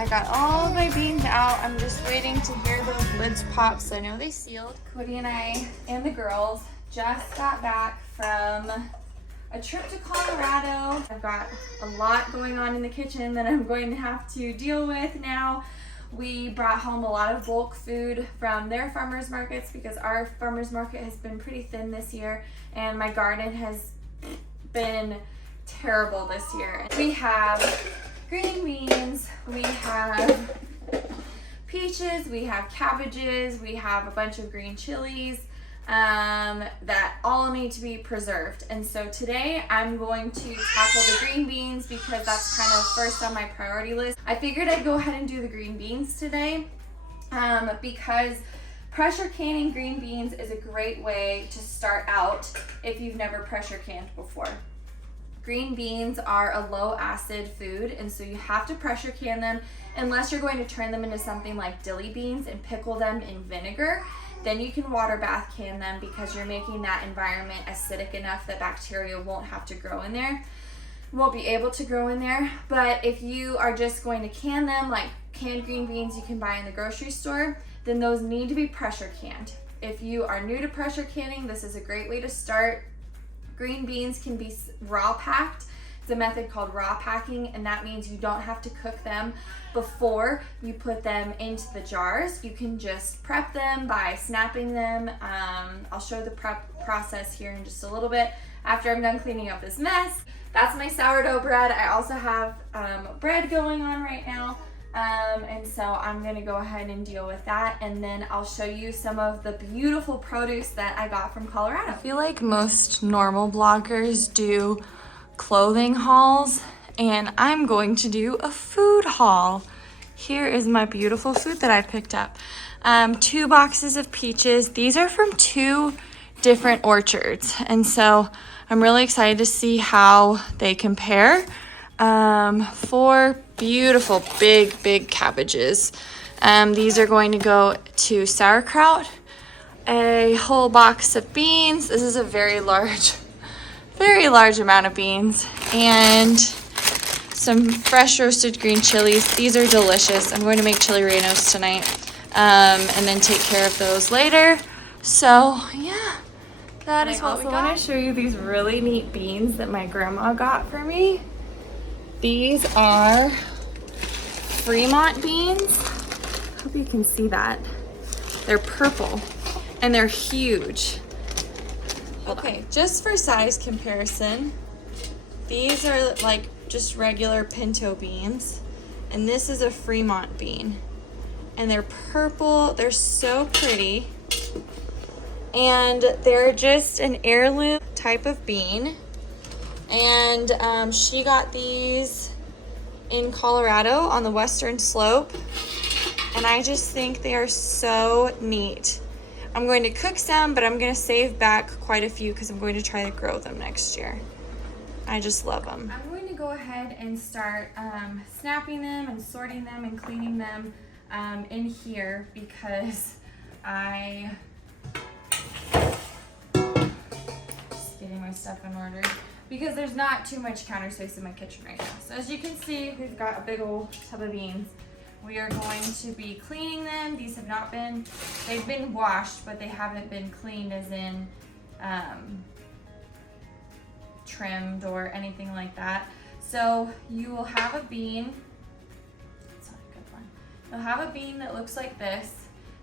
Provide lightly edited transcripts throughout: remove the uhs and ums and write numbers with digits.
I got all of my beans out. I'm just waiting to hear those lids pop, so I know they sealed. Cody and I and the girls just got back from a trip to Colorado. I've got a lot going on in the kitchen that I'm going to have to deal with now. We brought home a lot of bulk food from their farmers markets because our farmers market has been pretty thin this year, and my garden has been terrible this year. We have green beans, we have peaches, we have cabbages, we have a bunch of green chilies that all need to be preserved. And so today I'm going to tackle the green beans because that's kind of first on my priority list. I figured I'd go ahead and do the green beans today because pressure canning green beans is a great way to start out if you've never pressure canned before. Green beans are a low acid food, and so you have to pressure can them unless you're going to turn them into something like dilly beans and pickle them in vinegar. Then you can water bath can them because you're making that environment acidic enough that bacteria won't have to grow in there, won't be able to grow in there. But if you are just going to can them like canned green beans you can buy in the grocery store, then those need to be pressure canned. If you are new to pressure canning, this is a great way to start. Green beans can be raw packed. It's a method called raw packing, and that means you don't have to cook them before you put them into the jars. You can just prep them by snapping them. I'll show the prep process here in just a little bit after I'm done cleaning up this mess. That's my sourdough bread. I also have bread going on right now. And so I'm gonna go ahead and deal with that, and then I'll show you some of the beautiful produce that I got from Colorado. I feel like most normal bloggers do clothing hauls, and I'm going to do a food haul. Here is my beautiful food that I picked up. 2 boxes of peaches. These are from 2 different orchards, and so I'm really excited to see how they compare. 4 beautiful big cabbages. These are going to go to sauerkraut. A whole box of beans. This is a very large amount of beans, and some fresh roasted green chilies. These are delicious. I'm going to make chili rellenos tonight, and then take care of those later. So yeah, that is what we got. I also want to show you these really neat beans that my grandma got for me. These are Fremont beans. Hope you can see that. They're purple and they're huge. Okay, just for size comparison, these are like just regular pinto beans, and this is a Fremont bean, and they're purple. They're so pretty, and they're just an heirloom type of bean. And she got these in Colorado on the western slope, and I just think they are so neat. I'm going to cook some, but I'm going to save back quite a few because I'm going to try to grow them next year. I just love them. I'm going to go ahead and start snapping them and sorting them and cleaning them in here because just getting my stuff in order. Because there's not too much counter space in my kitchen right now. So as you can see, we've got a big old tub of beans. We are going to be cleaning them. These have not been, they've been washed, but they haven't been cleaned as in trimmed or anything like that. So you will have a bean, it's not a good one. You'll have a bean that looks like this.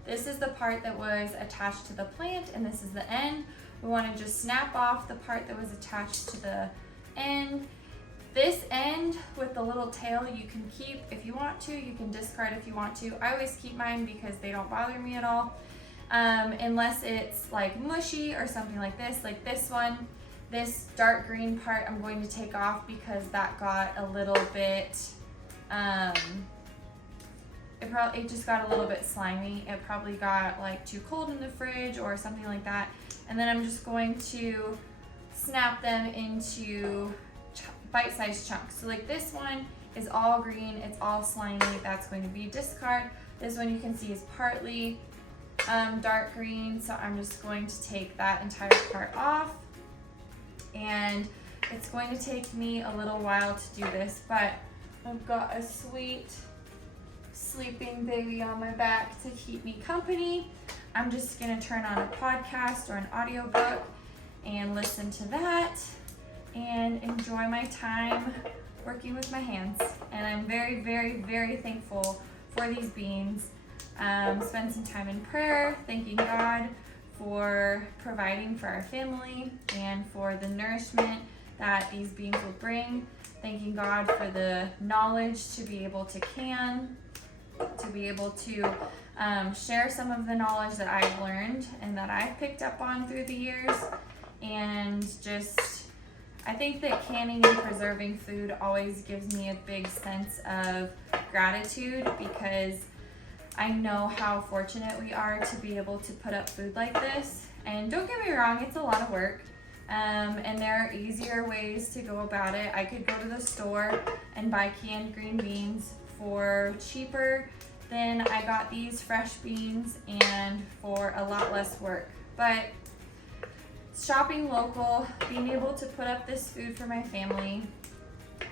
This is the part that was attached to the plant, and this is the end. We want to just snap off the part that was attached to the end. This end with the little tail you can keep if you want to. You can discard if you want to. I always keep mine because they don't bother me at all. Unless it's like mushy or something like this one. This dark green part I'm going to take off because that got a little bit, it just got a little bit slimy. It probably got like too cold in the fridge or something like that. And then I'm just going to snap them into bite-sized chunks. So like this one is all green, it's all slimy, that's going to be discard. This one you can see is partly dark green, so I'm just going to take that entire part off. And it's going to take me a little while to do this, but I've got a sweet sleeping baby on my back to keep me company, I'm just gonna turn on a podcast or an audiobook and listen to that and enjoy my time working with my hands. And I'm very, very, very thankful for these beans. Spend some time in prayer, thanking God for providing for our family and for the nourishment that these beans will bring. Thanking God for the knowledge to be able to can, to be able to share some of the knowledge that I've learned and that I've picked up on through the years. And just, I think that canning and preserving food always gives me a big sense of gratitude, because I know how fortunate we are to be able to put up food like this. And don't get me wrong, it's a lot of work. And there are easier ways to go about it. I could go to the store and buy canned green beans for cheaper than I got these fresh beans and for a lot less work. But shopping local, being able to put up this food for my family,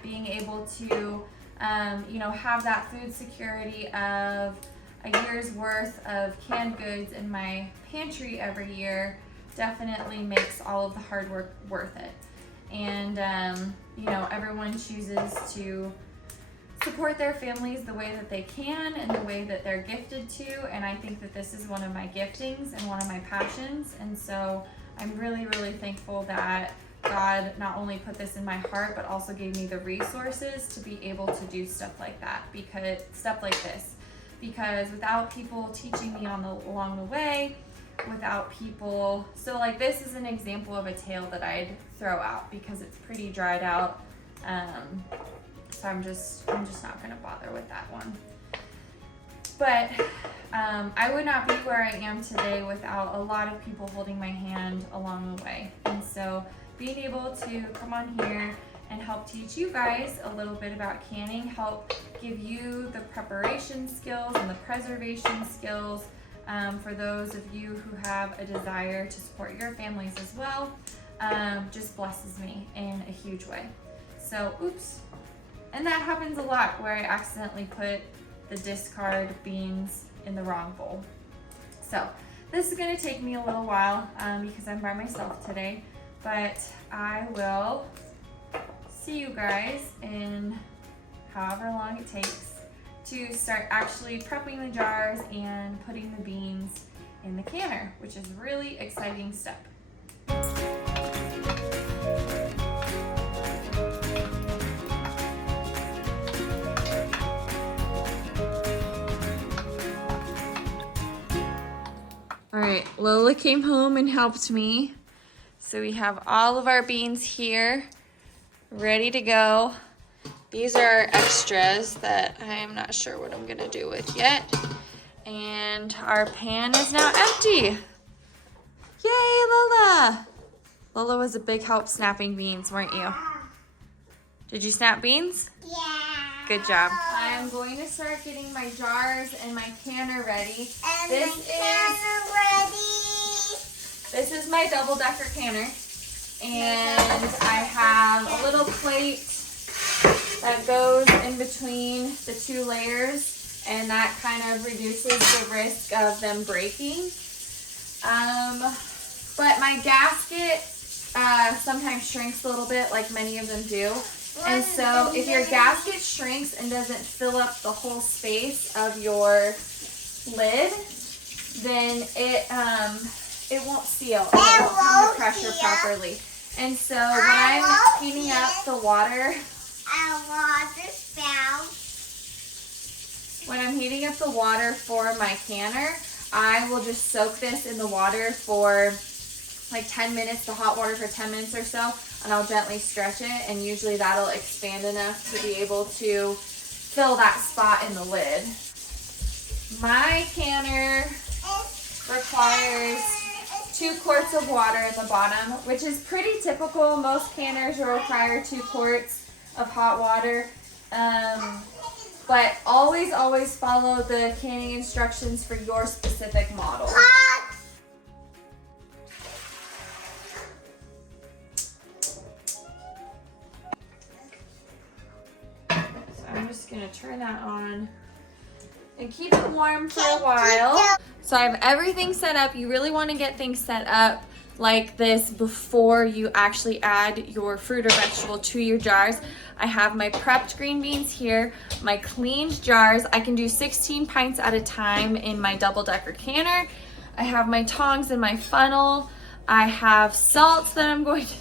being able to, have that food security of a year's worth of canned goods in my pantry every year definitely makes all of the hard work worth it. And, everyone chooses to support their families the way that they can and the way that they're gifted to. And I think that this is one of my giftings and one of my passions. And so I'm really, really thankful that God not only put this in my heart, but also gave me the resources to be able to do stuff like that, because without people teaching me along the way, without people, so like this is an example of a tail that I'd throw out because it's pretty dried out. So I'm just not gonna bother with that one. But I would not be where I am today without a lot of people holding my hand along the way. And so being able to come on here and help teach you guys a little bit about canning, help give you the preparation skills and the preservation skills for those of you who have a desire to support your families as well, just blesses me in a huge way. So, oops. And that happens a lot where I accidentally put the discard beans in the wrong bowl. So this is gonna take me a little while because I'm by myself today, but I will see you guys in however long it takes to start actually prepping the jars and putting the beans in the canner, which is a really exciting step. All right, Lola came home and helped me. So we have all of our beans here, ready to go. These are extras that I am not sure what I'm gonna do with yet. And our pan is now empty. Yay, Lola! Lola was a big help snapping beans, weren't you? Did you snap beans? Yeah. Good job. I'm going to start getting my jars and my canner ready. And this my canner ready. This is my double-decker canner. And I have a little plate that goes in between the two layers, and that kind of reduces the risk of them breaking. But my gasket sometimes shrinks a little bit, like many of them do. And so if your gasket shrinks and doesn't fill up the whole space of your lid, then it won't seal. It won't come to pressure properly. And so when I'm heating up the water, when I'm heating up the water for my canner, I will just soak this in the water for like 10 minutes, the hot water for 10 minutes or so, and I'll gently stretch it, and usually that'll expand enough to be able to fill that spot in the lid. My canner requires 2 quarts of water in the bottom, which is pretty typical. Most canners will require 2 quarts of hot water. But always follow the canning instructions for your specific model. So I'm just gonna turn that on and keep it warm for a while. So I have everything set up. You really want to get things set up like this before you actually add your fruit or vegetable to your jars. I have my prepped green beans here, my cleaned jars. I can do 16 pints at a time in my double-decker canner. I have my tongs and my funnel. I have salt that I'm going to,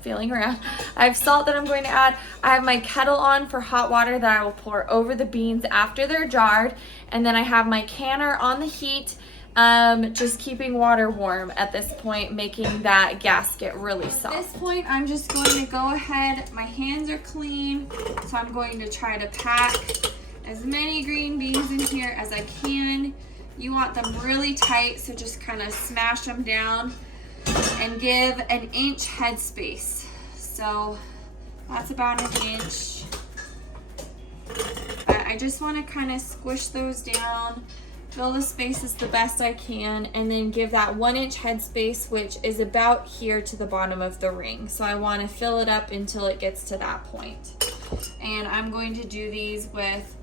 feeling around. I have salt that I'm going to add. I have my kettle on for hot water that I will pour over the beans after they're jarred. And then I have my canner on the heat, just keeping water warm at this point, making that gasket really soft. At this point, I'm just going to go ahead. My hands are clean, so I'm going to try to pack as many green beans in here as I can. You want them really tight, so just kind of smash them down and give an inch headspace. So that's about an inch. But I just want to kind of squish those down, fill the spaces the best I can, and then give that 1 inch headspace, which is about here to the bottom of the ring. So I want to fill it up until it gets to that point. And I'm going to do these with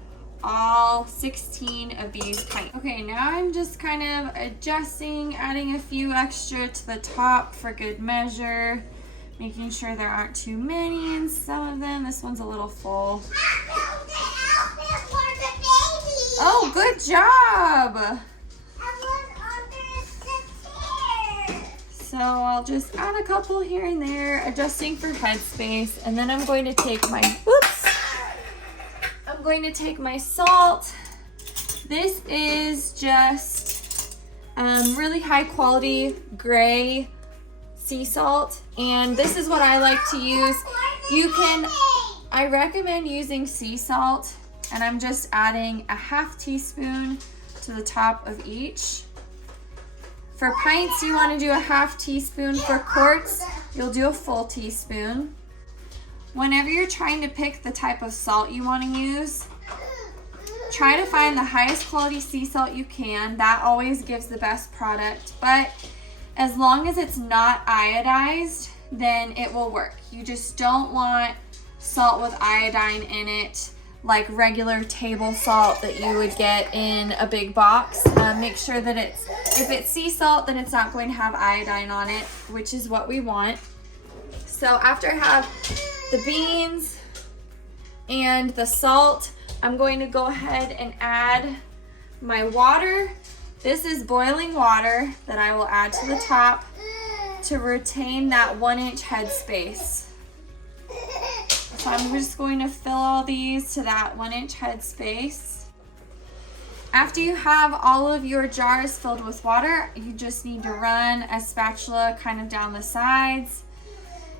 all 16 of these pints. Okay, now I'm just kind of adjusting, adding a few extra to the top for good measure, making sure there aren't too many in some of them. This one's a little full. Oh, good job! So I'll just add a couple here and there, adjusting for headspace, and then I'm going to take my, I'm going to take my salt. This is just really high quality gray sea salt, and this is what I like to use. I recommend using sea salt, and I'm just adding a ½ teaspoon to the top of each. For pints, you want to do a ½ teaspoon. For quarts, you'll do a full teaspoon. Whenever you're trying to pick the type of salt you want to use, try to find the highest quality sea salt you can. That always gives the best product, but as long as it's not iodized, then it will work. You just don't want salt with iodine in it, like regular table salt that you would get in a big box. Make sure that if it's sea salt, then it's not going to have iodine on it, which is what we want. So after I have the beans and the salt, I'm going to go ahead and add my water. This is boiling water that I will add to the top to retain that 1 inch headspace. So I'm just going to fill all these to that 1 inch headspace. After you have all of your jars filled with water, you just need to run a spatula kind of down the sides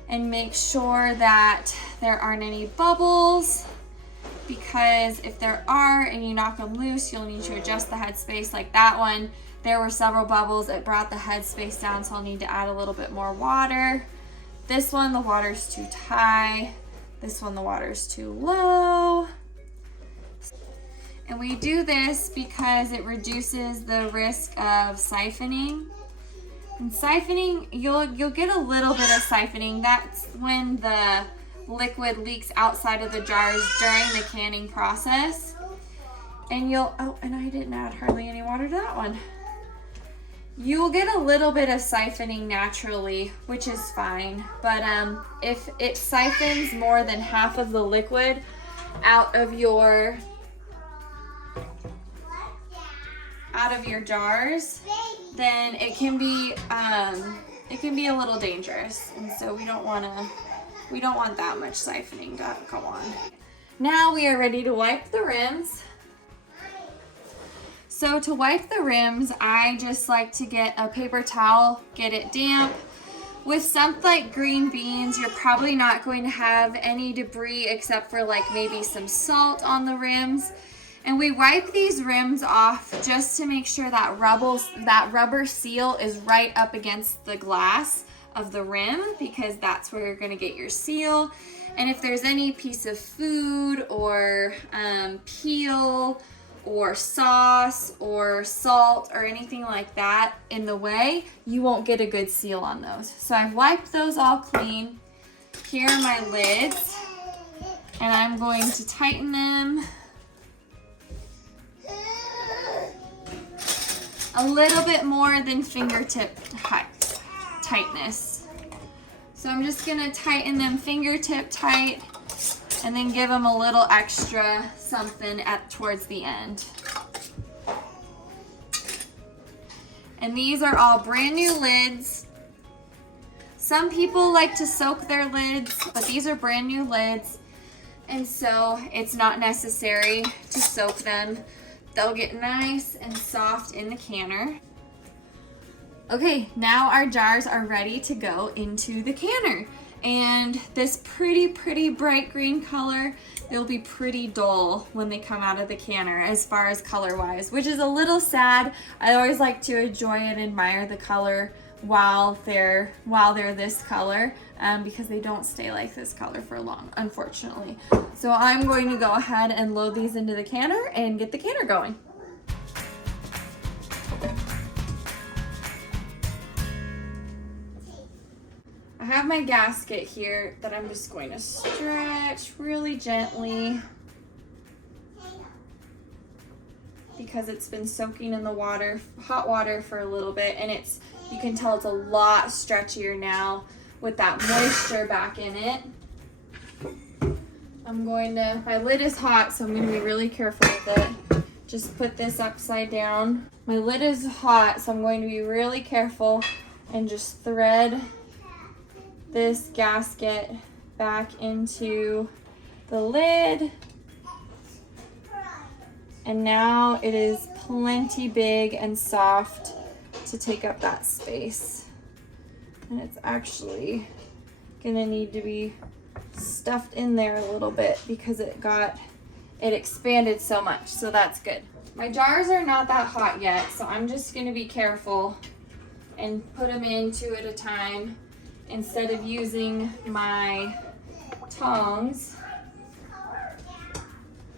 and make sure that there aren't any bubbles, because if there are and you knock them loose, you'll need to adjust the headspace. Like that one, there were several bubbles. It brought the headspace down, so I'll need to add a little bit more water. This one, the water's too high. This one, the water's too low. And we do this because it reduces the risk of siphoning. And siphoning, you'll get a little bit of siphoning. That's when the liquid leaks outside of the jars during the canning process. And and I didn't add hardly any water to that one. You will get a little bit of siphoning naturally, which is fine. But if it siphons more than half of the liquid out of your jars, then it can be a little dangerous, and so we don't want that much siphoning to go on. Now we are ready to wipe the rims. So to wipe the rims, I just like to get a paper towel, get it damp. With something like green beans, you're probably not going to have any debris except for like maybe some salt on the rims. And we wipe these rims off just to make sure that rubber seal is right up against the glass of the rim, because that's where you're going to get your seal. And if there's any piece of food or peel or sauce or salt or anything like that in the way, you won't get a good seal on those. So I've wiped those all clean. Here are my lids, and I'm going to tighten them a little bit more than fingertip tightness. So I'm just gonna tighten them fingertip tight and then give them a little extra something towards the end. And these are all brand new lids. Some people like to soak their lids, but these are brand new lids. And so it's not necessary to soak them. They'll get nice and soft in the canner. Okay, now our jars are ready to go into the canner. And this pretty bright green color, they'll be pretty dull when they come out of the canner as far as color wise, which is a little sad. I always like to enjoy and admire the color while they're this color, because they don't stay like this color for long, unfortunately. So I'm going to go ahead and load these into the canner and get the canner going. I have my gasket here that I'm just going to stretch really gently because it's been soaking in the water, hot water for a little bit, and you can tell it's a lot stretchier now with that moisture back in it. My lid is hot, so I'm going to be really careful with it. Just put this upside down. My lid is hot, so I'm going to be really careful and just thread this gasket back into the lid. And now it is plenty big and soft to take up that space. And it's actually gonna need to be stuffed in there a little bit because it expanded so much, so that's good. My jars are not that hot yet, so I'm just gonna be careful and put them in two at a time instead of using my tongs.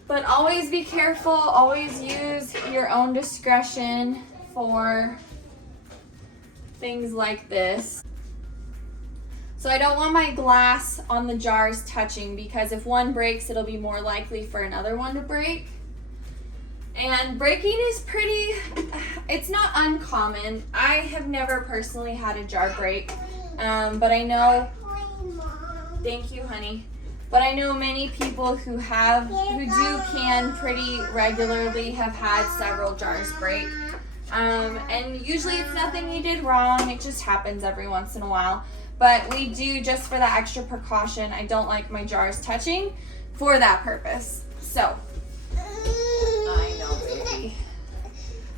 But always be careful, always use your own discretion for things like this. So I don't want my glass on the jars touching, because if one breaks, it'll be more likely for another one to break. And breaking is it's not uncommon. I have never personally had a jar break, but I know, thank you, honey. But I know many people who do can pretty regularly have had several jars break. And usually it's nothing you did wrong, it just happens every once in a while. But we do, just for that extra precaution, I don't like my jars touching for that purpose. So, I know, baby.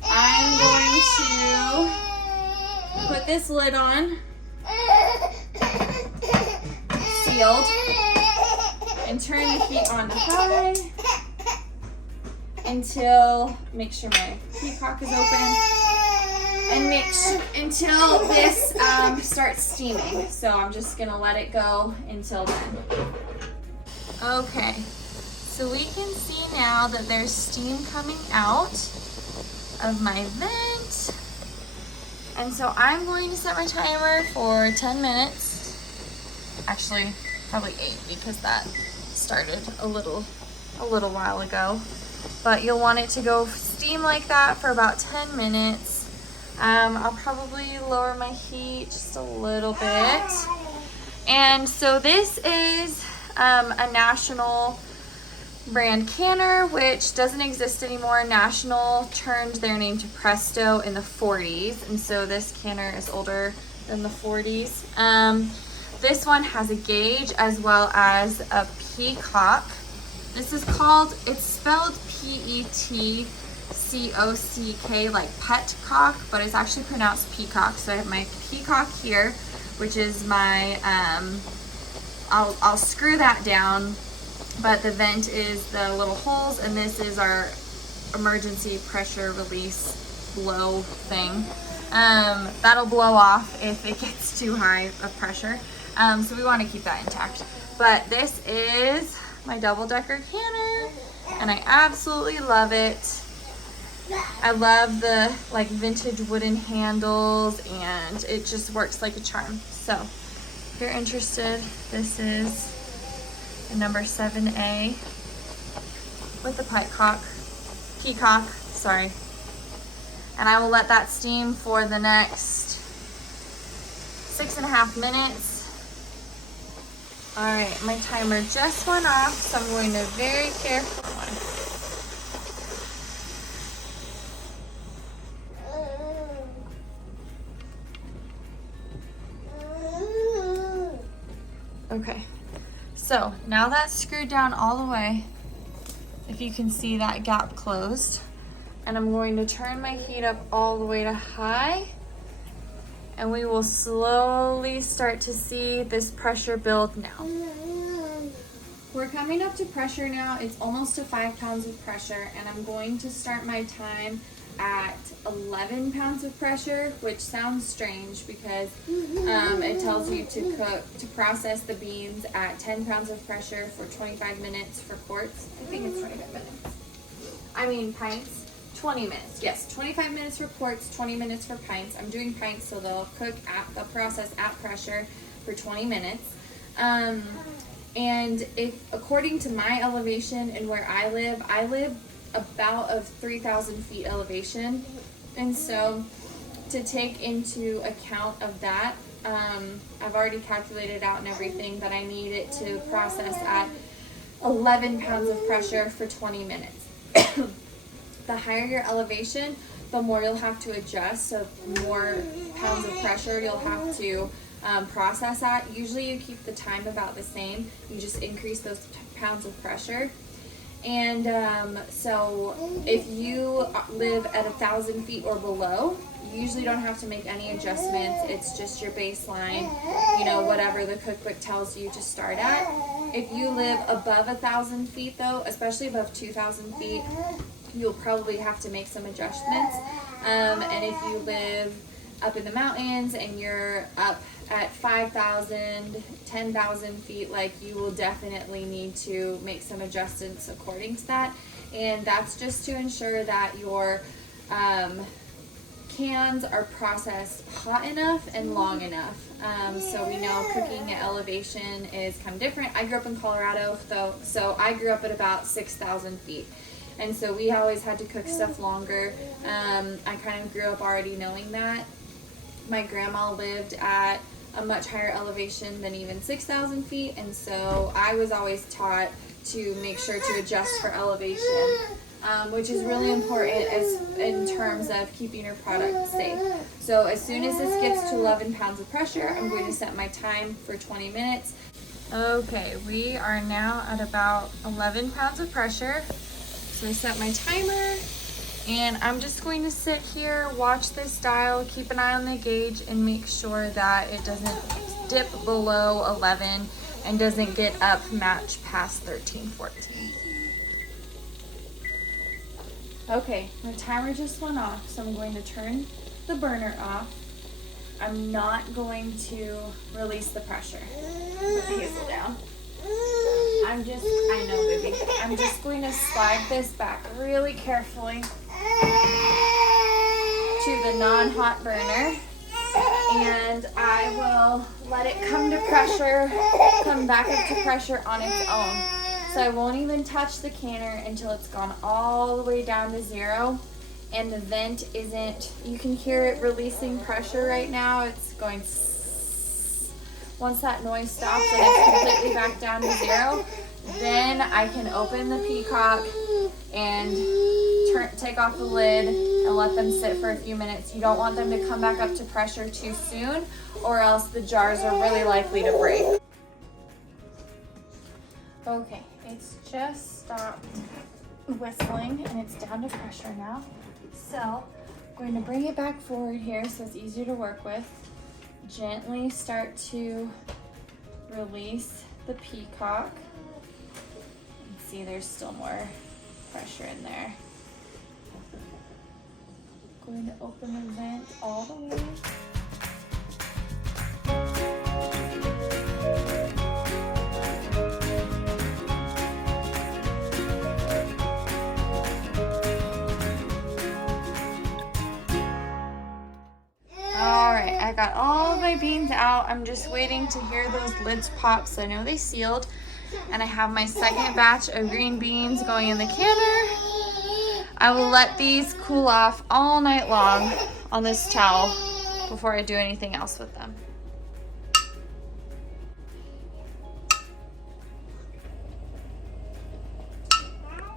I'm going to put this lid on, sealed, and turn the heat on to high make sure my peacock is open, and until this starts steaming. So I'm just gonna let it go until then. Okay, so we can see now that there's steam coming out of my vent. And so I'm going to set my timer for 10 minutes. Actually, probably 8, because that started a little while ago. But you'll want it to go steam like that for about 10 minutes. I'll probably lower my heat just a little bit. And so this is a National brand canner, which doesn't exist anymore. National turned their name to Presto in the 40s, and so this canner is older than the 40s. This one has a gauge as well as a peacock. It's spelled P-E-T-C-O-C-K, like petcock, but it's actually pronounced peacock. So I have my peacock here, which is my, I'll screw that down, but the vent is the little holes, and this is our emergency pressure release blow thing. That'll blow off if it gets too high of pressure. So we want to keep that intact. But this is my double-decker canner, and I absolutely love it. I love the vintage wooden handles, and it just works like a charm. So if you're interested, this is the number 7A with the peacock, sorry. And I will let that steam for the next 6.5 minutes. All right, my timer just went off, so I'm going to very carefully. Okay, so now that's screwed down all the way, if you can see that gap closed, and I'm going to turn my heat up all the way to high, and we will slowly start to see this pressure build now. We're coming up to pressure now. It's almost to 5 pounds of pressure, and I'm going to start my time at 11 pounds of pressure, which sounds strange because it tells you to process the beans at 10 pounds of pressure for 25 minutes for quarts. I think it's 25 minutes. I mean pints, 20 minutes. Yes, 25 minutes for quarts, 20 minutes for pints. I'm doing pints, so they'll process at pressure for 20 minutes. And if according to my elevation and where I live about of 3,000 feet elevation, and so to take into account of that, I've already calculated out and everything that I need it to process at 11 pounds of pressure for 20 minutes. The higher your elevation, the more you'll have to adjust, so more pounds of pressure you'll have to process at. Usually you keep the time about the same, you just increase those pounds of pressure. And so if you live at 1,000 feet or below, you usually don't have to make any adjustments. It's just your baseline, you know, whatever the cookbook tells you to start at. If you live above 1,000 feet though, especially above 2,000 feet, you'll probably have to make some adjustments. And if you live up in the mountains and you're up at 5,000, 10,000 feet, like, you will definitely need to make some adjustments according to that. And that's just to ensure that your cans are processed hot enough and long enough. So we know cooking at elevation is kind of different. I grew up in Colorado though, so I grew up at about 6,000 feet. And so we always had to cook stuff longer. I kind of grew up already knowing that. My grandma lived at a much higher elevation than even 6,000 feet, and so I was always taught to make sure to adjust for elevation, which is really important in terms of keeping your product safe. So as soon as this gets to 11 pounds of pressure, I'm going to set my time for 20 minutes. Okay, we are now at about 11 pounds of pressure. So I set my timer, and I'm just going to sit here, watch this dial, keep an eye on the gauge, and make sure that it doesn't dip below 11 and doesn't get up match past 13, 14. Okay, my timer just went off, so I'm going to turn the burner off. I'm not going to release the pressure. Put the Hazel down. I know, baby. I'm just going to slide this back really carefully to the non-hot burner, and I will let it come to pressure, come back up to pressure on its own. So I won't even touch the canner until it's gone all the way down to 0, and the vent isn't, you can hear it releasing pressure right now. It's going, once that noise stops and it's completely back down to 0, then I can open the peacock and take off the lid and let them sit for a few minutes. You don't want them to come back up to pressure too soon, or else the jars are really likely to break. Okay, it's just stopped whistling and it's down to pressure now. So I'm going to bring it back forward here so it's easier to work with. Gently start to release the peacock. And see, there's still more pressure in there. Going to open the vent all the way. Alright, I got all my beans out. I'm just waiting to hear those lids pop, so I know they sealed. And I have my second batch of green beans going in the canner. I will let these cool off all night long on this towel before I do anything else with them.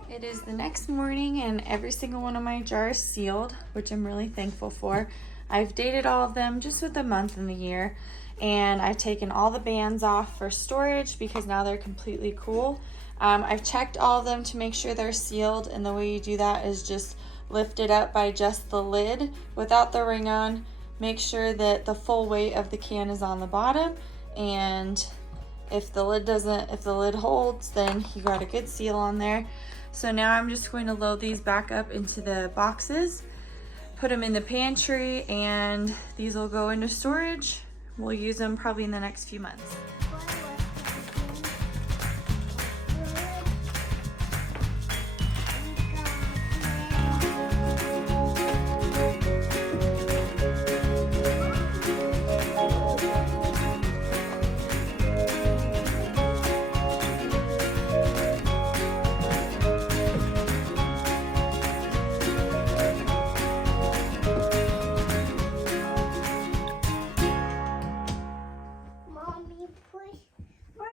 It is the next morning and every single one of my jars sealed, which I'm really thankful for. I've dated all of them just with the month and the year, and I've taken all the bands off for storage because now they're completely cool. I've checked all of them to make sure they're sealed, and the way you do that is just lift it up by just the lid without the ring on. Make sure that the full weight of the can is on the bottom, and if the lid holds, then you got a good seal on there. So now I'm just going to load these back up into the boxes, put them in the pantry, and these will go into storage. We'll use them probably in the next few months.